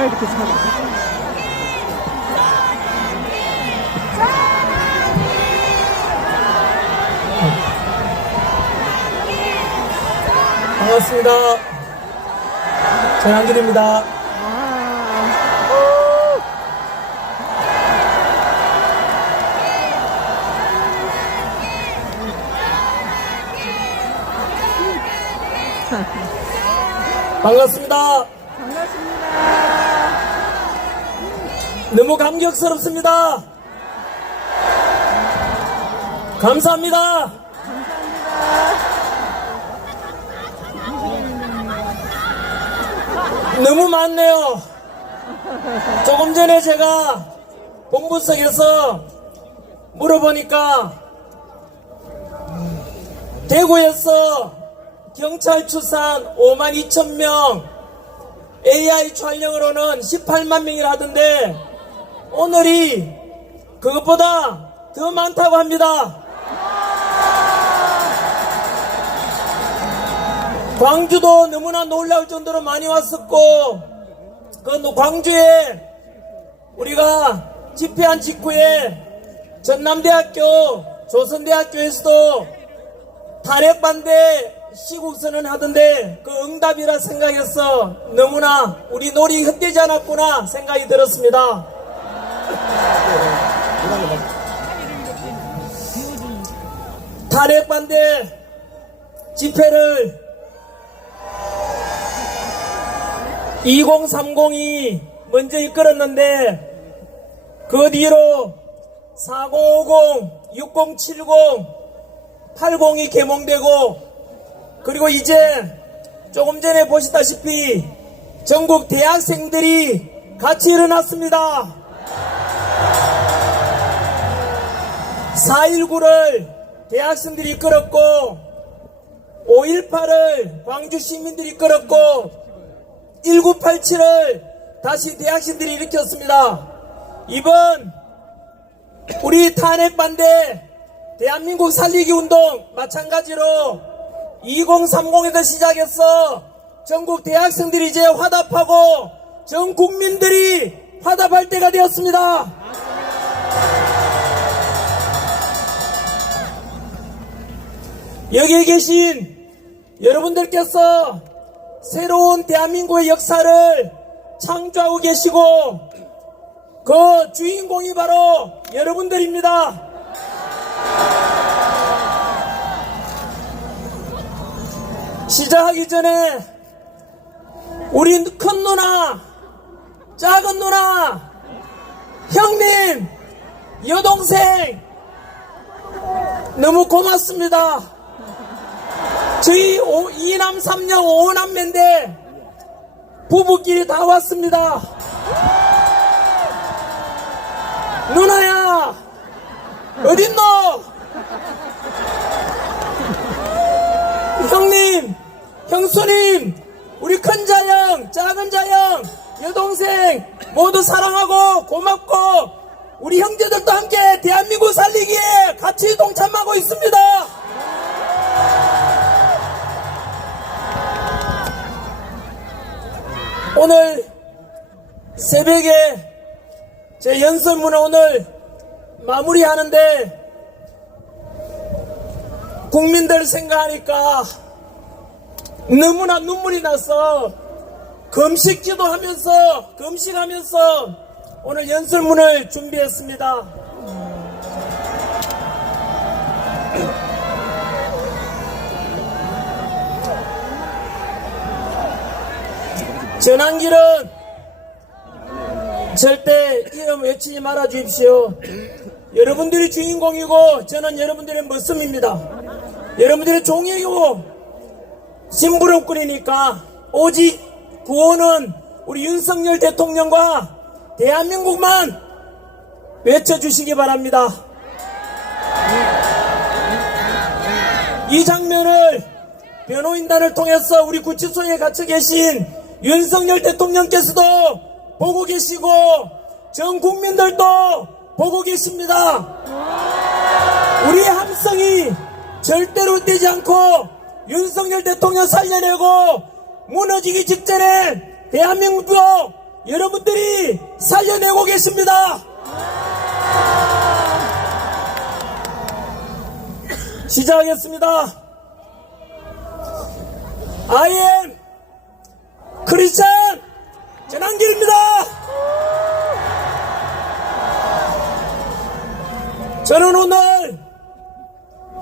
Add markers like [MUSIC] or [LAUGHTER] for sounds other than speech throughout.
내가 이렇게 잘해. 반갑습니다. 전한길입니다. 반갑습니다. 너무 감격스럽습니다. 감사합니다. 너무 많네요. 조금 전에 제가 본부석에서 물어보니까 대구에서 경찰 추산 5만 2천 명, AI 촬영으로는 18만 명이라 하던데 오늘이 그것보다 더 많다고 합니다. 광주도 너무나 놀라울 정도로 많이 왔었고 그 광주에 우리가 집회한 직후에 전남대학교 조선대학교에서도 탄핵 반대 시국선언 하던데 그 응답이라 생각해서 너무나 우리 놀이 헛되지 않았구나 생각이 들었습니다. 탄핵 반대 집회를 2030이 먼저 이끌었는데 그 뒤로 4050, 6070, 80이 개몽되고 그리고 이제 조금 전에 보시다시피 전국 대학생들이 같이 일어났습니다. 4.19를 대학생들이 이끌었고 5.18을 광주 시민들이 이끌었고 1987을 다시 대학생들이 일으켰습니다. 이번 우리 탄핵 반대 대한민국 살리기 운동 마찬가지로 2030에서 시작해서 전국 대학생들이 이제 화답하고 전 국민들이 화답할 때가 되었습니다. 여기에 계신 여러분들께서 새로운 대한민국의 역사를 창조하고 계시고 그 주인공이 바로 여러분들입니다. 시작하기 전에 우리 큰 누나, 작은 누나, 형님, 여동생 너무 고맙습니다. 저희 오, 이남 삼녀 오남매인데 부부끼리 다 왔습니다. 누나야 어딨노? 형님, 형수님, 우리 큰 자형, 작은 자형, 여동생 모두 사랑하고 고맙고 우리 형제들도 함께 대한민국 살리기에 같이 동참하고 있습니다. 오늘 새벽에 제 연설문을 오늘 마무리하는데 국민들 생각하니까 너무나 눈물이 나서 금식 기도 하면서 금식하면서 오늘 연설문을 준비했습니다. 전환길은 절대 이름 외치지 말아 주십시오. 여러분들이 주인공이고 저는 여러분들의 머슴입니다. 여러분들의 종이고 심부름꾼이니까 오직 구호는 우리 윤석열 대통령과 대한민국만 외쳐주시기 바랍니다. 이 장면을 변호인단을 통해서 우리 구치소에 갇혀 계신 윤석열 대통령께서도 보고 계시고 전 국민들도 보고 계십니다. 우리 함성이 절대로 떼지 않고 윤석열 대통령 살려내고 무너지기 직전에 대한민국도 여러분들이 살려내고 계십니다. 시작하겠습니다. Am 크리스찬 전한길입니다. 저는 오늘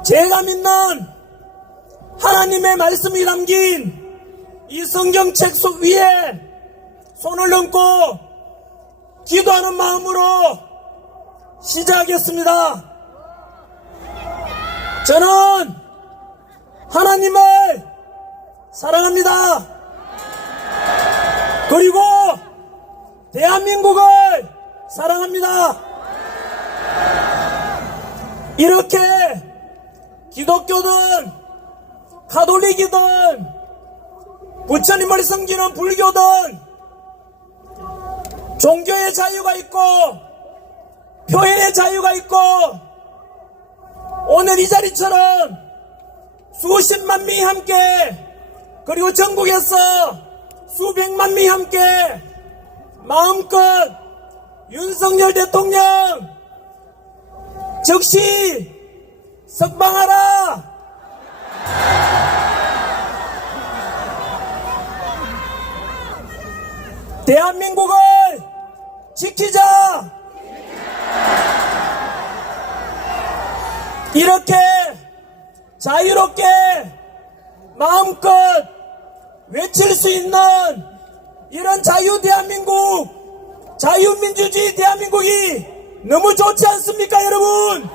제가 믿는 하나님의 말씀이 담긴 이 성경책 속 위에 손을 얹고 기도하는 마음으로 시작하겠습니다. 저는 하나님을 사랑합니다. 그리고 대한민국을 사랑합니다. 이렇게 기독교든 가톨릭이든 부처님을 섬기는 불교든 종교의 자유가 있고 표현의 자유가 있고 오늘 이 자리처럼 수십만 명이 함께 그리고 전국에서 수백만 명이 함께 마음껏 윤석열 대통령 즉시 석방하라! 대한민국을 지키자! 이렇게 자유롭게 마음껏 외칠 수 있는 이런 자유 대한민국, 자유민주주의 대한민국이 너무 좋지 않습니까, 여러분?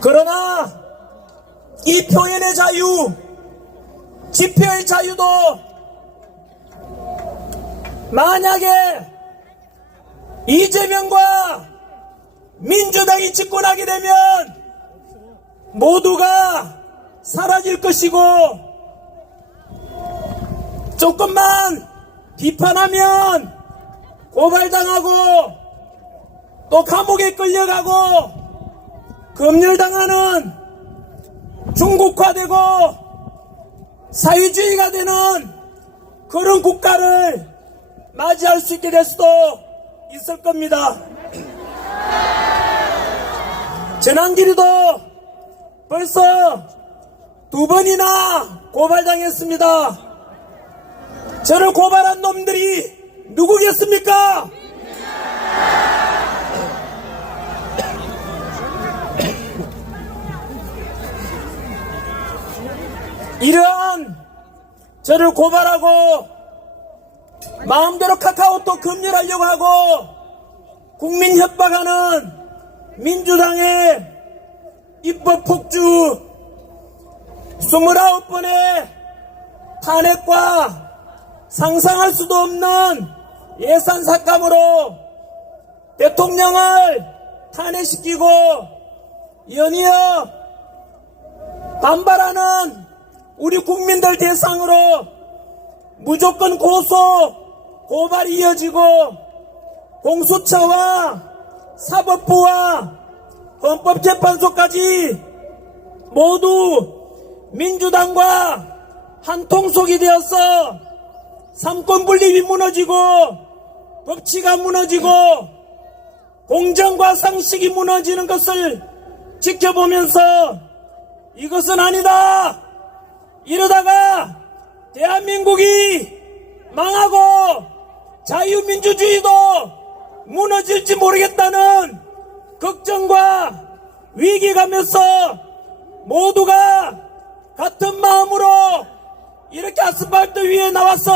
그러나 이 표현의 자유, 집회의 자유도 만약에 이재명과 민주당이 집권하게 되면 모두가 사라질 것이고 조금만 비판하면 고발당하고 또 감옥에 끌려가고 검열당하는 중국화되고 사회주의가 되는 그런 국가를 맞이할 수 있게 될 수도 있을 겁니다. 전환길이도 벌써 두 번이나 고발당했습니다. 저를 고발한 놈들이 누구겠습니까? [COUGHS] 이러한 저를 고발하고 마음대로 카카오톡 금지하려고 하고 국민 협박하는 민주당의 입법 폭주 29번의 탄핵과 상상할 수도 없는 예산 삭감으로 대통령을 탄핵시키고 연이어 반발하는 우리 국민들 대상으로 무조건 고소, 고발이 이어지고 공수처와 사법부와 헌법재판소까지 모두 민주당과 한 통속이 되어서 삼권 분립이 무너지고 법치가 무너지고 공정과 상식이 무너지는 것을 지켜보면서 이것은 아니다. 이러다가 대한민국이 망하고 자유민주주의도 무너질지 모르겠다는 걱정과 위기감에서 모두가 같은 마음으로 이렇게 아스팔트 위에 나와서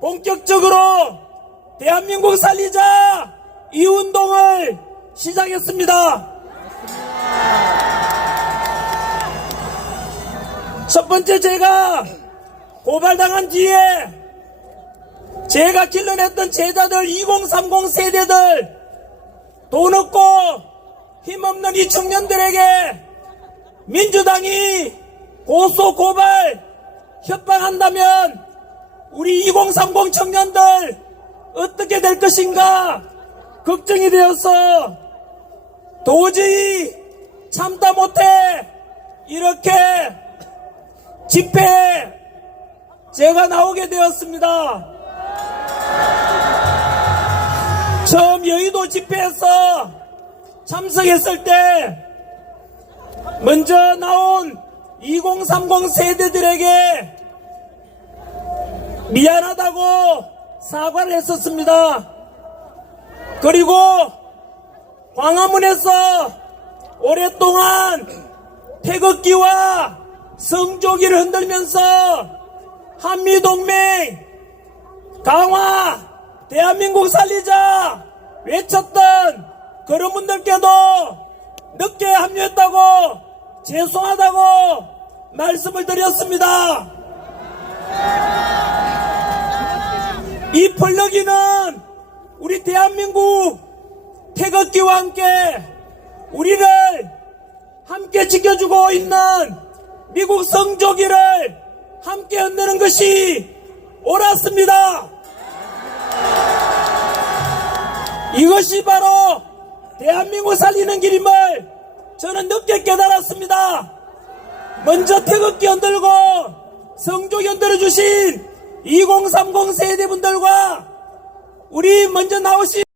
본격적으로 대한민국 살리자 이 운동을 시작했습니다. 첫 번째 제가 고발당한 뒤에 제가 길러냈던 제자들 2030 세대들 돈 없고 힘없는 이 청년들에게 민주당이 고소 고발 협박한다면 우리 2030 청년들 어떻게 될 것인가 걱정이 되어서 도저히 참다 못해 이렇게 집회 제가 나오게 되었습니다. 처음 여의도 집회에서 참석했을 때 먼저 나온 2030 세대들에게 미안하다고 사과를 했었습니다. 그리고 광화문에서 오랫동안 태극기와 성조기를 흔들면서 한미동맹 강화 대한민국 살리자 외쳤던 그런 분들께도 늦게 합류했다고 죄송하다고 말씀을 드렸습니다. 이 펄럭이는 우리 대한민국 태극기와 함께 우리를 함께 지켜주고 있는 미국 성조기를 함께 흔드는 것이 옳았습니다. 이것이 바로 대한민국 살리는 길임을 저는 늦게 깨달았습니다. 먼저 태극기 흔들고 성조기 흔들어 주신 2030 세대분들과 우리 먼저 나오신